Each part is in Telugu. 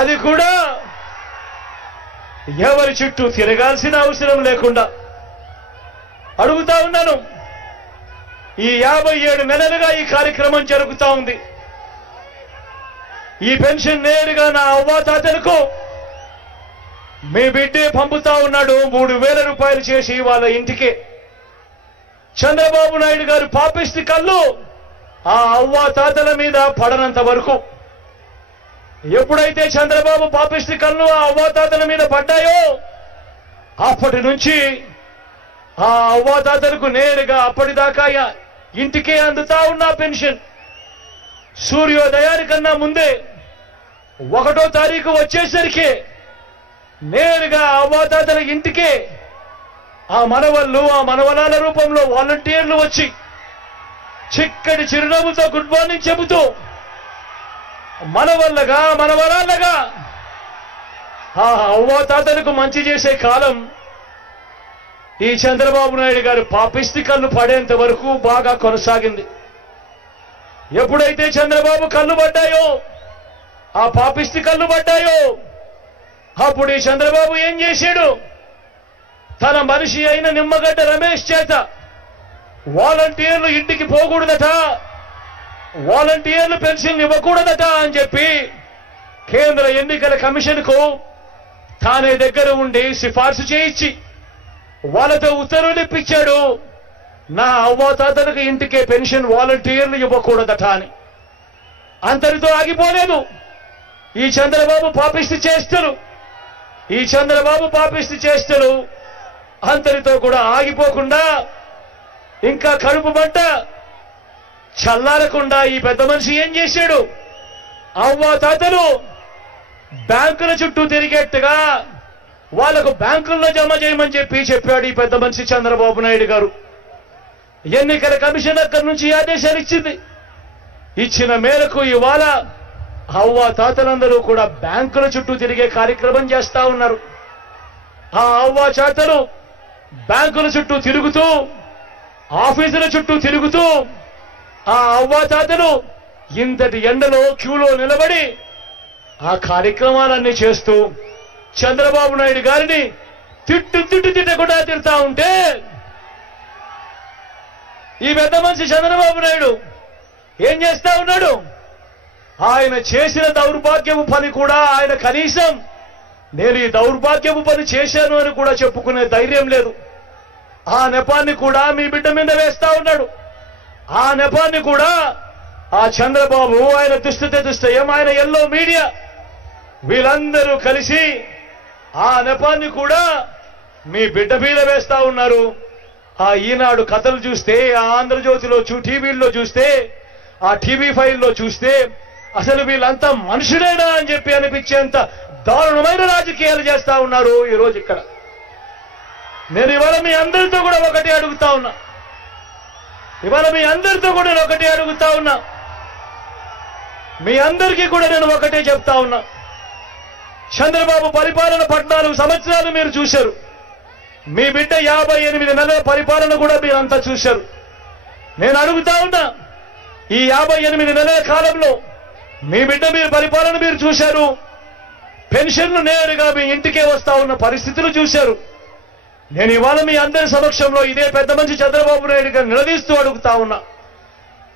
అది కూడా ఎవరి చుట్టూ తిరగాల్సిన అవసరం లేకుండా. అడుగుతా ఉన్నాను, ఈ 57 నెలలుగా ఈ కార్యక్రమం జరుగుతా ఉంది. ఈ పెన్షన్ నేరుగా నా అవ్వాతాతలకు మీ బిడ్డే పంపుతా ఉన్నాడు 3000 రూపాయలు చేసి వాళ్ళ ఇంటికి. చంద్రబాబు నాయుడు గారు పాపిష్టి కళ్ళు ఆ అవ్వాతాతల మీద పడనంత వరకు, ఎప్పుడైతే చంద్రబాబు పాపిష్టి కళ్ళు ఆ అవ్వాతాతల మీద పడ్డాయో అప్పటి నుంచి ఆ అవ్వాతాతలకు నేరుగా అప్పటిదాకా ఇంటికే అందుతా ఉన్న పెన్షన్ సూర్యోదయానికన్నా ముందే 1వ తారీఖు వచ్చేసరికి నేరుగా అవ్వాతాతల ఇంటికే ఆ మనవళ్ళు ఆ మనవరాల రూపంలో వాలంటీర్లు వచ్చి చిక్కటి చిరునవ్వుతో గుడ్ మార్నింగ్ చెబుతూ మనవల్లగా మనవరాళ్ళగా ఆ అవ్వాతాతలకు మంచి చేసే కాలం ఈ చంద్రబాబు నాయుడు గారు పాపిష్టి కళ్ళు పడేంత వరకు బాగా కొనసాగింది. ఎప్పుడైతే చంద్రబాబు కళ్ళు పడ్డాయో, ఆ పాపిష్టి కళ్ళు పడ్డాయో, అప్పుడు ఈ చంద్రబాబు ఏం చేశాడు? తన మనిషి అయిన నిమ్మగడ్డ రమేష్ చేత వాలంటీర్లు ఇంటికి పోకూడదట, వాలంటీర్లు పెన్షన్ ఇవ్వకూడదట అని చెప్పి కేంద్ర ఎన్నికల కమిషన్కు తానే దగ్గర ఉండి సిఫార్సు చేయించి వాళ్ళతో ఉత్తర్వులు ఇప్పించాడు. నా అవ్వాతాతలకు ఇంటికే పెన్షన్ వాలంటీర్లు ఇవ్వకూడదట అని. అంతటితో ఆగిపోలేదు ఈ చంద్రబాబు పాపిష్టి చేష్టలు. ఈ చంద్రబాబు పాపిష్టి చేష్టలు అంతటితో కూడా ఆగిపోకుండా ఇంకా కడుపు మంట చల్లారకుండా ఈ పెద్ద మనిషి ఏం చేశాడు? అవ్వాతాతలు బ్యాంకుల చుట్టూ తిరిగేట్టుగా వాళ్లకు బ్యాంకుల్లో జమ చేయమని చెప్పాడు ఈ పెద్ద మనిషి చంద్రబాబు నాయుడు గారు. ఎన్నికల కమిషన్ అక్కడి నుంచి ఆదేశాలు ఇచ్చింది. ఇచ్చిన మేరకు ఇవాళ అవ్వాతాతలందరూ కూడా బ్యాంకుల చుట్టూ తిరిగే కార్యక్రమం చేస్తా ఉన్నారు. ఆ అవ్వాతాతలు బ్యాంకుల చుట్టూ తిరుగుతూ, ఆఫీసుల చుట్టూ తిరుగుతూ, ఆ అవ్వాతాతలు ఇంతటి ఎండలో క్యూలో నిలబడి ఆ కార్యక్రమాలన్నీ చేస్తూ చంద్రబాబు నాయుడు గారిని తిట్టకుండా తిడతా ఉంటే ఈ పెద్ద మనిషి చంద్రబాబు నాయుడు ఏం చేస్తా ఉన్నాడు? ఆయన చేసిన దౌర్భాగ్యపు పని కూడా ఆయన కనీసం నేను ఈ దౌర్భాగ్యపు పని చేశాను అని కూడా చెప్పుకునే ధైర్యం లేదు. ఆ నెపాన్ని కూడా మీ బిడ్డ మీద వేస్తా ఉన్నాడు. ఆ నెపాన్ని కూడా ఆ చంద్రబాబు, ఆయన దుష్టయం, ఆయన ఎల్లో మీడియా వీళ్ళందరూ కలిసి ఆ నెపాన్ని కూడా మీ బిడ్డ మీద వేస్తా ఉన్నారు. ఆ ఈనాడు కథలు చూస్తే, ఆ ఆంధ్రజ్యోతిలో టీవీల్లో చూస్తే, ఆ టీవీ ఫైల్లో చూస్తే అసలు వీళ్ళంతా మనుషులేనా అని చెప్పి అనిపించేంత దారుణమైన రాజకీయాలు చేస్తా ఉన్నారు ఈ రోజు ఇక్కడ. నేను ఇవాళ మీ అందరితో కూడా ఒకటి అడుగుతా ఉన్నా. మీ అందరికీ కూడా నేను ఒకటే చెప్తా ఉన్నా. చంద్రబాబు పరిపాలన 14 సంవత్సరాలు మీరు చూశారు. మీ బిడ్డ 58 నెలల పరిపాలన కూడా మీరంతా చూశారు. నేను అడుగుతా ఉన్నా, ఈ 58 నెలల కాలంలో మీ బిడ్డ మీరు పరిపాలన మీరు చూశారు. పెన్షన్లు నేరుగా మీ ఇంటికే వస్తా ఉన్న పరిస్థితులు చూశారు. నేను ఇవాళ మీ అందరి సమక్షంలో ఇదే పెద్ద మనిషి చంద్రబాబు నాయుడు గారు నిలదీస్తూ అడుగుతా ఉన్నా.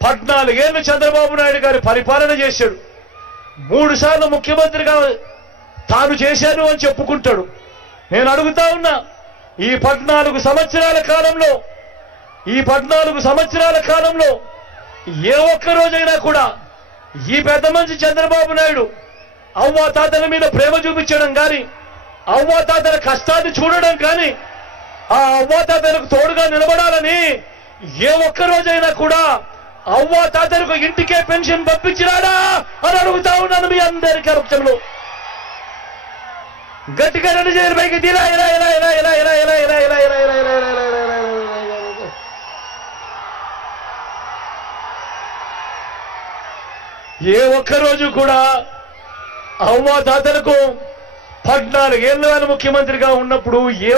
14 ఏళ్లు చంద్రబాబు నాయుడు గారి పరిపాలన చేశాడు. 3 సార్లు ముఖ్యమంత్రిగా తాను చేశాను అని చెప్పుకుంటాడు. నేను అడుగుతా ఉన్నా, ఈ 14 సంవత్సరాల కాలంలో ఏ ఒక్క రోజైనా కూడా ఈ పెద్ద మనిషి చంద్రబాబు నాయుడు అవ్వాతాతల మీద ప్రేమ చూపించడం కానీ, అవ్వాతాతల కష్టాన్ని చూడడం కానీ, ఆ అవ్వాతాతలకు తోడుగా నిలబడాలని ఏ ఒక్క రోజైనా కూడా అవ్వాతాతలకు ఇంటికే పెన్షన్ పంపించినాడా అని అడుగుతా ఉన్నాను మీ అందరి కరపక్షంలో. గట్టిగా రెండు చేతులు పైకి ఇలా ఇలా ఇలా ఇలా ఇలా ఇలా ఇలా ఇలా ఇలా ఇలా ఇలా ఇలా ఇలా ఏ ఒక్కరోజు కూడా అవ్వాతాతలకు 14 ఏళ్ళు ఆయన ముఖ్యమంత్రిగా ఉన్నప్పుడు ఏ